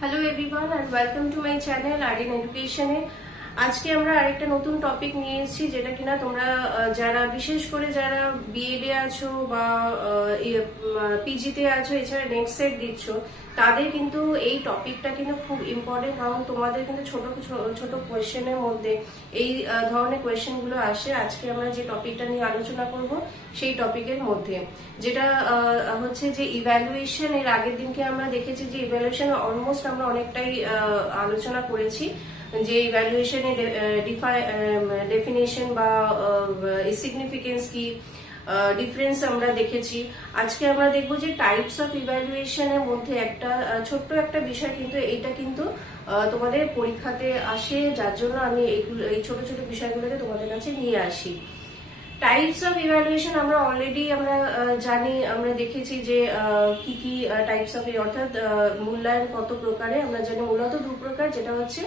Hello everyone and welcome to my channel RN এডুকেশনে। আজকে আমরা আরেকটা নতুন টপিক নিয়ে এসেছি, যেটা কিনা তোমরা যারা বিশেষ করে যারা বিএডে আছো বা পিজিতে আছো, এছাড়া নেট সেট দিচ্ছ, তাদের কিন্তু এই টপিকটা কিন্তু খুব ইম্পর্টেন্ট। কারণ তোমাদের কিন্তু ছোট ছোট কোয়েশ্চেনের মধ্যে এই ধরনের কোয়েশ্চেন গুলো আসে। আজকে আমরা যে টপিকটা নিয়ে আলোচনা করব সেই টপিকের মধ্যে যেটা হচ্ছে যে ইভ্যালুয়েশন। এর আগের দিনকে আমরা দেখেছি যে ইভ্যালুয়েশন অলমোস্ট আমরা অনেকটাই আলোচনা করেছি, যে ইভ্যালুয়েশনের ডেফিনেশন বা সিগনিফিকেন্স কি, ডিফারেন্স আমরা দেখেছি। আজকে আমরা দেখবো যে টাইপস অফ ইভ্যালুয়েশনের মধ্যে একটা ছোট্ট একটা বিষয়, কিন্তু এটা কিন্তু তোমাদের পরীক্ষাতে আসে, যার জন্য আমি এই ছোট ছোট বিষয়গুলোকে তোমাদের কাছে নিয়ে আসি। টাইপস অফ ইভ্যালুয়েশন আমরা অলরেডি জানি, আমরা দেখেছি যে কি কি টাইপস অফ, অর্থাৎ মূল্যায়ন কত প্রকারে। আমরা জানি মূলত দু প্রকার, যেটা হচ্ছে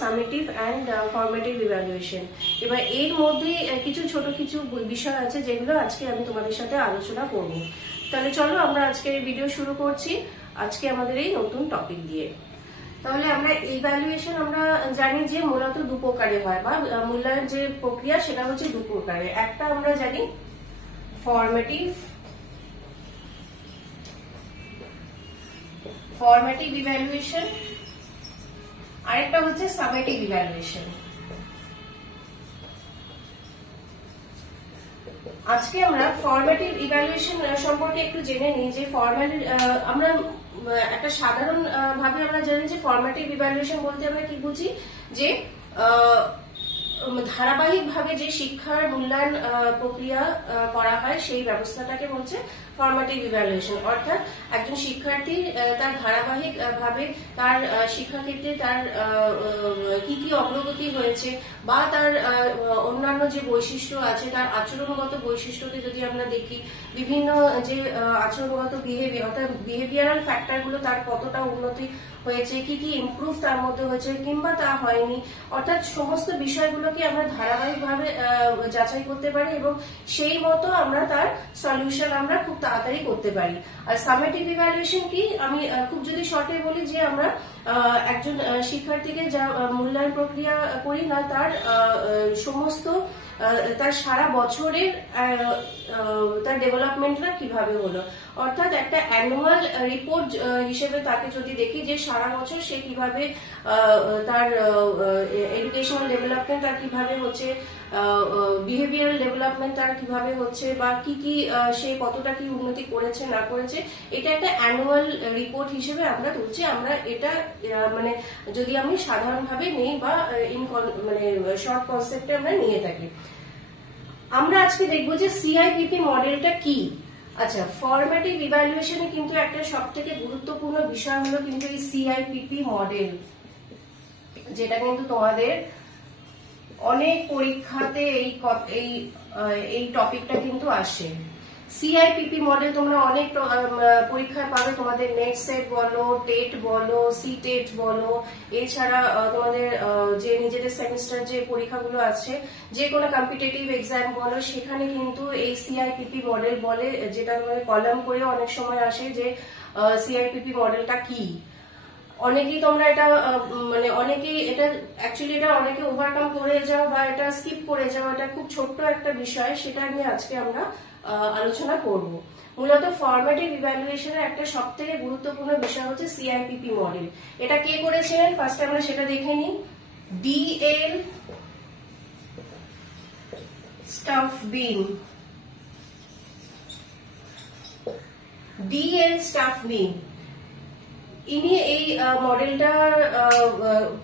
সামেটিভ অ্যান্ড ফরমেটিভ ইভ্যালুয়েশন। এবার এর মধ্যে কিছু ছোট কিছু বিষয় আছে যেগুলো আজকে আমি তোমাদের সাথে আলোচনা করব। তাহলে চলো আমরা আজকে ভিডিও শুরু করছি আজকে আমাদের এই নতুন টপিক দিয়ে। তাহলে আমরা ইভ্যালুয়েশন আমরা জানি যে মূলত দু প্রকারে হয়, বা মূল্যায়ন যে প্রক্রিয়া সেটা হচ্ছে দু প্রকারের। একটা আমরা জানি ফরমেটিভ ইভ্যালুয়েশন, আরেকটা হচ্ছে সামেটিভ ইভ্যালুয়েশন। আজকে আমরা ফরমেটিভ ইভ্যালুয়েশন সম্পর্কে একটু জেনে নিই। যে আমরা একটা সাধারণ ভাবে আমরা জানি যে ফরমেটিভ ইভ্যালুয়েশন বলতে আমরা কি বুঝি, যে ধারাবাহিক ভাবে যে শিক্ষার মূল্যায়ন প্রক্রিয়া করা হয় সেই ব্যবস্থাটাকে বলছে ফরমেটিভ ইভ্যালুয়েশন। অর্থাৎ একজন শিক্ষার্থী তার ধারাবাহিক ভাবে তার শিক্ষাক্ষেত্রে তার কি কি অগ্রগতি হয়েছে, বা তার অন্যান্য যে বৈশিষ্ট্য আছে, তার আচরণগত বৈশিষ্ট্যকে যদি আমরা দেখি, বিভিন্ন যে আচরণগত বিহেভিয়ার, অর্থাৎ বিহেভিয়ারাল ফ্যাক্টর গুলো তার কতটা উন্নতি হয়েছে, কি কি ইমপ্রুভ তার মধ্যে হয়েছে কিংবা তা হয়নি, অর্থাৎ সমস্ত বিষয়গুলোকে আমরা ধারাবাহিকভাবে যাচাই করতে পারি এবং সেই মতো আমরা তার সলিউশন আমরা খুব তাড়াতাড়ি করতে পারি। আর সামেটিভ ইভ্যালুয়েশন কি, আমি খুব যদি শর্টে বলি, যে আমরা একজন শিক্ষার্থীকে যা মূল্যায়ন প্রক্রিয়া করি না, তার সমস্ত তার সারা বছরের তার ডেভেলপমেন্টটা কিভাবে হলো। অর্থাৎ একটা অ্যানুয়াল রিপোর্ট হিসেবে তাকে যদি দেখি যে সারা বছর সে কিভাবে তার এডুকেশনাল ডেভেলপমেন্ট তার কিভাবে হচ্ছে, বিহেভিয়ারাল ডেভেলপমেন্ট তার কিভাবে হচ্ছে, বা কি কি সে কতটা কি উন্নতি করেছে না করেছে, এটা একটা অ্যানুয়াল রিপোর্ট হিসেবে আমরা তুলছি। আমরা এটা মানে যদি আমি সাধারণভাবে নেই বা মানে শর্ট কনসেপ্টে আমরা নিয়ে থাকি। আমরা আজকে দেখবো যে সিআইপিপি মডেলটা কি। আচ্ছা, ফরমেটিভ ইভ্যালুয়েশনে কিন্তু একটা সবথেকে গুরুত্বপূর্ণ বিষয় হলো কিন্তু এই সিআইপিপি মডেল, যেটা কিন্তু তোমাদের অনেক পরীক্ষাতে এই টপিকটা কিন্তু আসে। সিআইপিপি মডেল তোমরা অনেক পরীক্ষায় পাবে, তোমাদের নেট সেট বলো, টেট বলো, সি টেট বলো, এছাড়া তোমাদের যে নিজেদের সেমিস্টার যে পরীক্ষাগুলো আছে, যে কোনো কম্পিটিটিভ এক্সাম বলো, সেখানে কিন্তু এই সিআইপিপি মডেল বলে, যেটা তোমাদের কলাম করে অনেক সময় আসে যে সিআইপিপি মডেলটা কি। অনেকেই তোমরা এটা মানে অনেকেই এটা অ্যাকচুয়ালি এটা অনেকে ওভারকাম করে যাও বা এটা স্কিপ করে যাও, এটা খুব ছোট্ট একটা বিষয়, সেটা নিয়ে আজকে আমরা আলোচনা করব। মূলত ফরমেটিভ ইভ্যালুয়েশনের একটা সবথেকে গুরুত্বপূর্ণ বিষয় হচ্ছে সিআইপিপি মডেল। এটা কে করেছিলেন ফার্স্ট আমরা সেটা দেখে নিই। ডিএল স্টাফবিন, ইনি এই মডেলটার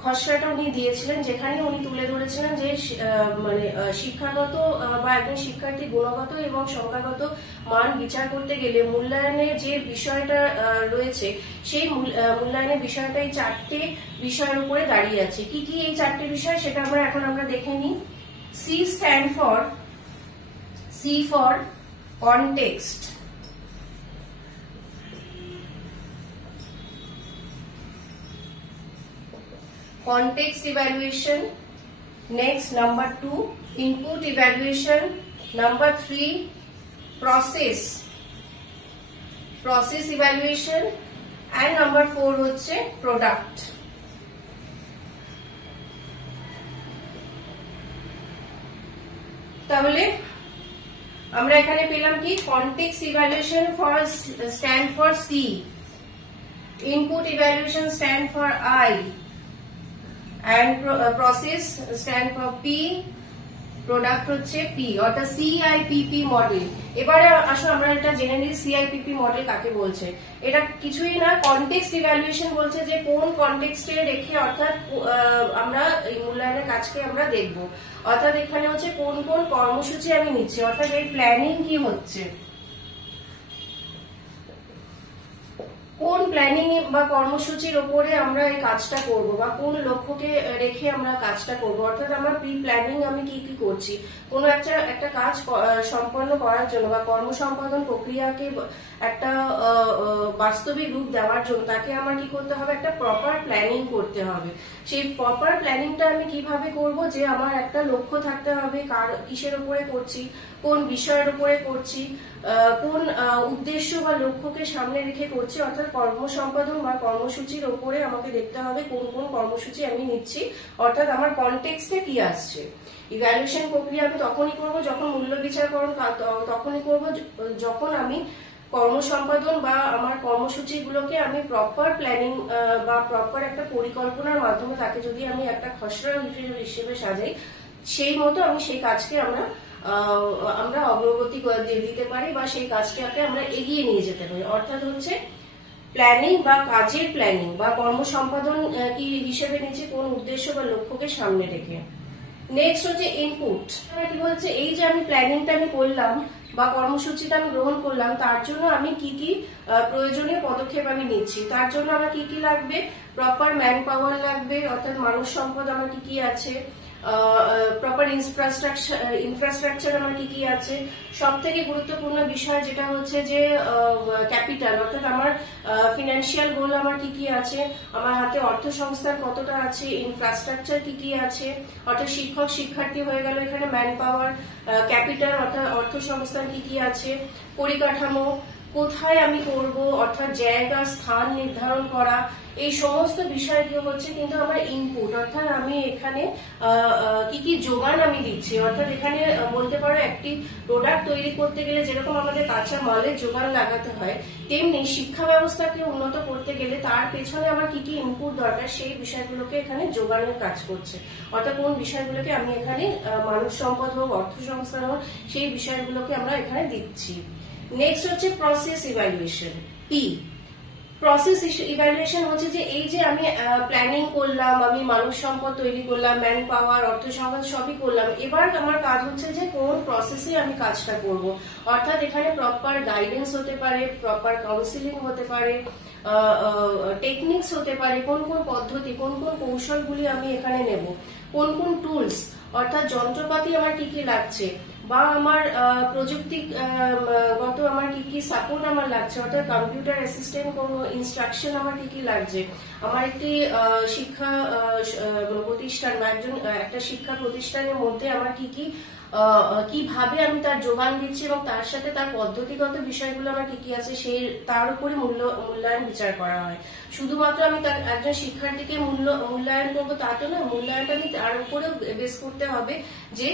খসড়াটা উনি দিয়েছিলেন, যেখানে উনি তুলে ধরেছিলেন যে মানে শিক্ষাগত বা একজন শিক্ষার্থী গুণগত এবং সংখ্যাগত মান বিচার করতে গেলে মূল্যায়নের যে বিষয়টা রয়েছে, সেই মূল্যায়নের বিষয়টা এই চারটে বিষয়ের উপরে দাঁড়িয়ে আছে। কি কি এই চারটে বিষয় সেটা আমরা দেখে নিই। C for context, context evaluation. Next, number 2, input evaluation. Number 3, process evaluation. And number 4 হচ্ছে প্রোডাক্ট। তাহলে আমরা এখানে পেলাম কি, context evaluation stand for C, input evaluation stand for I, and process stand for P, product হচ্ছে P, অর্থাৎ CIPP model. এবারে আসো আমরা এটা জেনে নিই CIPP মডেল কাকে বলছে। এটা কিছুই না, কনটেক্সট ইভ্যালুয়েশন বলছে যে কোন কনটেক্সটে রেখে অর্থাৎ আমরা এই মূল্যায়নের কাজকে আমরা দেখব, অর্থাৎ এখানে হচ্ছে কোন কোন কর্মসূচি আমি নিচ্ছি, অর্থাৎ এই প্ল্যানিং কি হচ্ছে, কোন প্ল্যানিং বা কর্মসূচির উপরে আমরা এই কাজটা করব বা কোন লক্ষ্যকে রেখে আমরা কাজটা করব, অর্থাৎ আমার প্রি প্ল্যানিং আমি কি কি করছি, কোন একটা কাজ সম্পন্ন করার জন্য বা কর্ম সম্পাদন প্রক্রিয়াকে একটা বাস্তবিক রূপ দেওয়ার জন্য তাকে আমার কি করতে হবে, একটা প্রপার প্ল্যানিং করতে হবে। সেই প্রপার প্ল্যানিংটা আমি কিভাবে করব, যে আমার একটা লক্ষ্য থাকতে হবে, কিসের উপরে করছি, কোন বিষয়ের উপরে করছি, কোন উদ্দেশ্য বা লক্ষ্যকে সামনে রেখে করছি, অর্থাৎ কর্ম সম্পাদন বা কর্মসূচির উপরে আমাকে দেখতে হবে কোন কোন কর্মসূচি আমি নিচ্ছি, অর্থাৎ আমার কনটেক্সটে কি আসছে। ইভ্যালুয়েশন প্রক্রিয়া আমি তখনই করব যখন মূল্য বিচারকরণ, তখনই করব যখন আমি কর্ম সম্পাদন বা আমার কর্মসূচিগুলোকে আমি প্রপার প্ল্যানিং বা প্রপার একটা পরিকল্পনার মাধ্যমে তাকে যদি আমি একটা খসড়া হিসেবে সাজাই, সেই মতো আমি সেই কাজকে আমরা অগ্রগতি দিতে পারি বা সেই কাজটাকে আমরা এগিয়ে নিয়ে যেতে পারি, অর্থাৎ হচ্ছে প্ল্যানিং বা কাজের প্ল্যানিং বা কর্ম সম্পাদন কি হিসেবে নিচ্ছে কোন উদ্দেশ্য বা লক্ষ্যকে সামনে রেখে। নেক্সট হচ্ছে ইনপুট। কি বলছে, এই যে আমি প্ল্যানিংটা আমি করলাম বা কর্মসূচিটা আমি গ্রহণ করলাম, তার জন্য আমি কি কি প্রয়োজনীয় পদক্ষেপ আমি নিচ্ছি, তার জন্য আমার কি কি লাগবে, প্রপার ম্যান পাওয়ার লাগবে, অর্থাৎ মানব সম্পদ আমার কি কি আছে, প্রপার ইনফ্রাস্ট্রাকচার আমার কি কি আছে, সব থেকে গুরুত্বপূর্ণ বিষয় যেটা হচ্ছে যে ক্যাপিটাল, অর্থাৎ আমার ফিনান্সিয়াল গোল আমার কি কি আছে, আমার হাতে অর্থ সংস্থান কতটা আছে, ইনফ্রাস্ট্রাকচার কি কি আছে, অর্থাৎ শিক্ষক শিক্ষার্থী হয়ে গেল, এখানে ম্যান পাওয়ার, ক্যাপিটাল অর্থাৎ অর্থ সংস্থান কি কি আছে, পরিকাঠামো কোথায় আমি করব, অর্থাৎ জায়গা স্থান নির্ধারণ করা, এই সমস্ত বিষয়গুলো হচ্ছে কিন্তু আমার ইনপুট, অর্থাৎ আমি এখানে কি কি যোগান আমি দিচ্ছি, অর্থাৎ এখানে বলতে পারো একটি প্রোডাক্ট তৈরি করতে গেলে যেরকম আমাদের কাঁচা মালের যোগান লাগাতে হয়, তেমনি শিক্ষা ব্যবস্থাকে উন্নত করতে গেলে তার পেছনে আমার কি কি ইনপুট দরকার সেই বিষয়গুলোকে এখানে যোগানের কাজ করছে, অর্থাৎ কোন বিষয়গুলোকে আমি এখানে মানব সম্পদ হোক, অর্থ সংস্থান হোক, সেই বিষয়গুলোকে আমরা এখানে দিচ্ছি। নেক্সট হচ্ছে process evaluation, P. Process evaluation হচ্ছে যে এই যে আমি প্ল্যানিং করলাম, আমি মানব সম্পদ তৈরি করলাম, ম্যান পাওয়ার, অর্থ সম্পদ সবই করলাম, এবার আমার কাজ হচ্ছে যে কোন প্রসেসে আমি কাজটা করব, অর্থাৎ এখানে প্রপার গাইডেন্স হতে পারে, প্রপার কাউন্সিলিং হতে পারে, টেকনিক্স হতে পারে, কোন কোন পদ্ধতি, কোন কোন কৌশলগুলি আমি এখানে নেব, কোন কোন টুলস, অর্থাৎ যন্ত্রপাতি আমার কি কি লাগছে, বা আমার প্রযুক্তিগত আমার কি কি সাপোর্ট আমার লাগছে, অর্থাৎ কম্পিউটার অ্যাসিস্ট্যান্ট কোন ইনস্ট্রাকশন আমার কি কি লাগছে, আমার একটি শিক্ষা প্রতিষ্ঠান বা একটা শিক্ষা প্রতিষ্ঠানের মধ্যে আমার কি কি কিভাবে আমি তার যোগান দিচ্ছি এবং তার সাথে তার পদ্ধতিগত বিষয়গুলো আমার কি কি আছে সেই তার উপরে মূল্যায়ন বিচার করা হয়। শুধুমাত্র আমি তার একজন শিক্ষার্থীকে মূল্যায়ন করবো তা তো না, মূল্যায়নটা আমি তার উপরেও বেস করতে হবে যে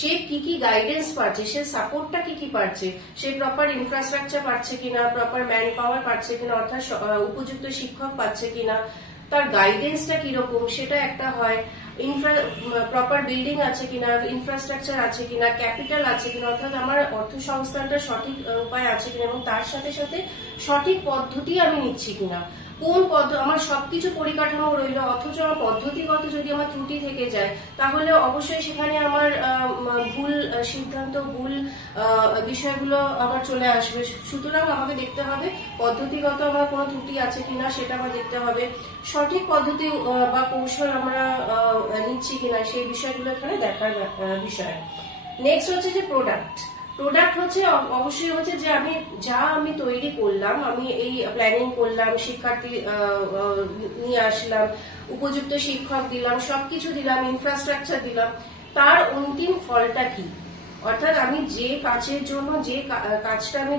সে কি কি গাইডেন্স পাচ্ছে, সে সাপোর্টটা কি কি পাচ্ছে, সে প্রপার ইনফ্রাস্ট্রাকচার পাচ্ছে কিনা, প্রপার ম্যান পাওয়ার পাচ্ছে কিনা, অর্থাৎ উপযুক্ত শিক্ষক পাচ্ছে কিনা, তার গাইডেন্সটা কিরকম সেটা একটা হয়, প্রপার বিল্ডিং আছে কিনা, ইনফ্রাস্ট্রাকচার আছে কিনা, ক্যাপিটাল আছে কিনা, অর্থাৎ আমার অর্থ সংস্থানটা সঠিক উপায় আছে কিনা এবং তার সাথে সাথে সঠিক পদ্ধতি আমি নিচ্ছি কিনা, কোন আমার সবকিছু পরিকাঠামো রইল অথচ আমার পদ্ধতিগত যদি আমার ত্রুটি থেকে যায় তাহলে অবশ্যই সেখানে আমার ভুল সিদ্ধান্ত, ভুল বিষয়গুলো আমার চলে আসবে। সুতরাং আমাকে দেখতে হবে পদ্ধতিগত আমার কোনো ত্রুটি আছে কিনা সেটা আমার দেখতে হবে, সঠিক পদ্ধতি বা কৌশল আমরা নিচ্ছি কিনা সেই বিষয়গুলো এখানে দেখার বিষয়। নেক্সট হচ্ছে যে প্রোডাক্ট হচ্ছে অবশ্যই হচ্ছে যে আমি তৈরি করলাম, আমি এই প্ল্যানিং করলাম, শিক্ষার্থী নিয়ে আসলাম, উপযুক্ত শিক্ষক দিলাম, সবকিছু দিলাম, ইনফ্রাস্ট্রাকচার দিলাম, তার অন্তিম ফলটা কি, অর্থাৎ আমি যে কাজের জন্য যে কাজটা আমি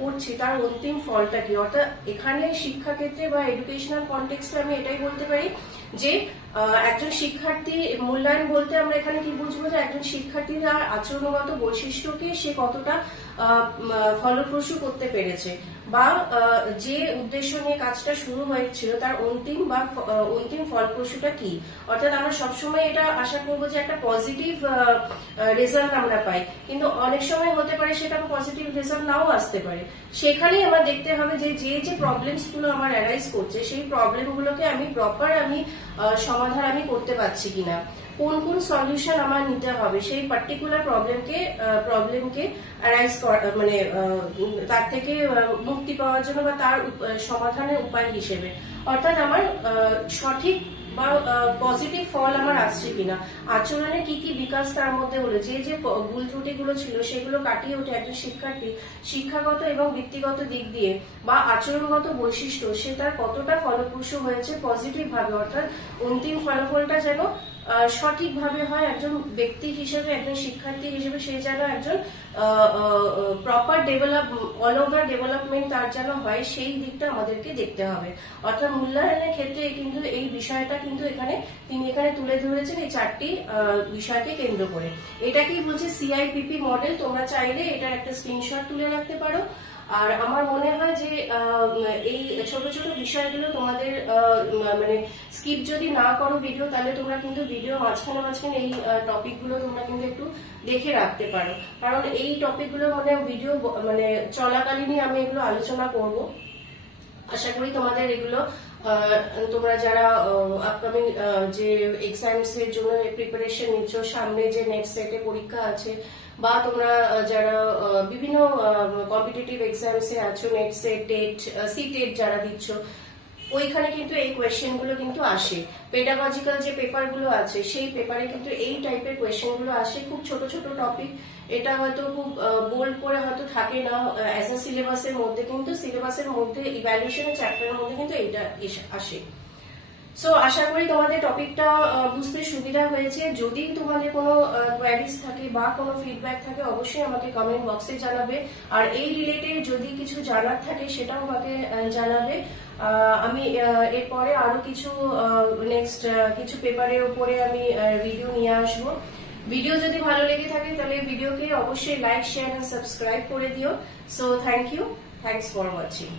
করছি তার অন্তিম ফলটা কি। অর্থাৎ এখানে শিক্ষাক্ষেত্রে বা এডুকেশনাল কনটেক্সটে আমি এটাই বলতে পারি যে একজন শিক্ষার্থী মূল্যায়ন বলতে আমরা এখানে কি বুঝবো, যে একজন শিক্ষার্থীর আচরণগত বৈশিষ্ট্যকে সে কতটা ফলপ্রসূ করতে পেরেছে, বা যে উদ্দেশ্য নিয়ে কাজটা শুরু হয়েছিল তার অন্তিম ফলপ্রসূটা কি। অর্থাৎ আমরা সবসময় এটা আশা করবো যে একটা পজিটিভ রেজাল্ট আমরা পাই, কিন্তু অনেক সময় হতে পারে সেটা পজিটিভ রেজাল্ট নাও আসতে পারে। সেখানেই আমার দেখতে হবে যে যে প্রবলেমস গুলো আমার অ্যারাইজ করছে সেই প্রবলেম গুলোকে আমি প্রপার সমাধান আমি করতে পারছি কিনা, কোন কোন সলিউশন আমার নিতে হবে সেই পার্টিকুলার প্রবলেমকে অ্যারাইজ মানে তার থেকে মুক্তি পাওয়ার জন্য বা তার সমাধানের উপায় হিসেবে। অর্থাৎ আমার সঠিক বা পজিটিভ ফল আমার আসছে কিনা, আচরণে কি কি বিকাশ তার মধ্যে হলো, যে ভুল ত্রুটিগুলো ছিল সেগুলো কাটিয়ে উঠে একজন শিক্ষার্থী শিক্ষাগত এবং বৃত্তিগত দিক দিয়ে বা আচরণগত বৈশিষ্ট্য সে তার কতটা ফলপ্রসূ হয়েছে পজিটিভ ভাবে। অর্থাৎ অন্তিম ফলাফলটা যেন সঠিকভাবে হয়, একজন ব্যক্তি হিসেবে একজন শিক্ষার্থী হিসেবে সে যেন একজন প্রপার অল ওভার ডেভেলপমেন্ট তার যেন হয়, সেই দিকটা আমাদেরকে দেখতে হবে। অর্থাৎ মূল্যায়নের ক্ষেত্রে কিন্তু এই বিষয়টা কিন্তু তিনি এখানে তুলে ধরেছেন এই 4টি বিষয়কে কেন্দ্র করে। এটাকেই বলছে CIPP মডেল। তোমরা চাইলে এটার একটা স্ক্রিনশট তুলে রাখতে পারো। আর আমার মনে হয় যে এই ছোট ছোট বিষয়গুলো তোমাদের মানে স্কিপ যদি না করো ভিডিও, তাহলে তোমরা কিন্তু ভিডিও মাঝখানে এই টপিকগুলো তোমরা কিন্তু একটু দেখে রাখতে পারো, কারণ এই টপিকগুলো ভিডিও চলাকালীনই আমি এগুলো আলোচনা করব। আশা করি তোমাদের এগুলো তোমরা যারা আপকামিং যে এক্সামস এর জন্য প্রিপারেশন নিচ্ছ, সামনে যে নেক্সট সেটে পরীক্ষা আছে, বা তোমরা যারা বিভিন্ন কম্পিটিটিভ এক্সামস এ আছো, নেট সেট, টেট, সিটেট যারা দিচ্ছ, ওইখানে কিন্তু এই কোয়েশ্চেন গুলো কিন্তু আসে। পেডাগজিক্যাল যে পেপার গুলো আছে সেই পেপারে কিন্তু এই টাইপের কোয়েশ্চেন গুলো আসে, খুব ছোট ছোট টপিক। এটা হয়তো খুব বোল্ড করে হয়তো থাকে না অ্যাজ এ সিলেবাসের মধ্যে, কিন্তু সিলেবাসের মধ্যে ইভ্যালুয়েশনের চ্যাপ্টারের মধ্যে কিন্তু এইটা আসে। সো আশা করি তোমাদের টপিকটা বুঝতে সুবিধা হয়েছে। যদি তোমাদের কোনো কোয়ারিজ থাকে বা কোনো ফিডব্যাক থাকে অবশ্যই আমাকে কমেন্ট বক্সে জানাবে। আর এই রিলেটেড যদি কিছু জানার থাকে সেটাও আমাকে জানাবে। আমি এরপরে আরো কিছু নেক্সট কিছু পেপারের উপরে আমি ভিডিও নিয়ে আসবো। ভিডিও যদি ভালো লেগে থাকে তাহলে ভিডিওকে অবশ্যই লাইক, শেয়ার এন্ড সাবস্ক্রাইব করে দিও। So thank you, thanks for watching.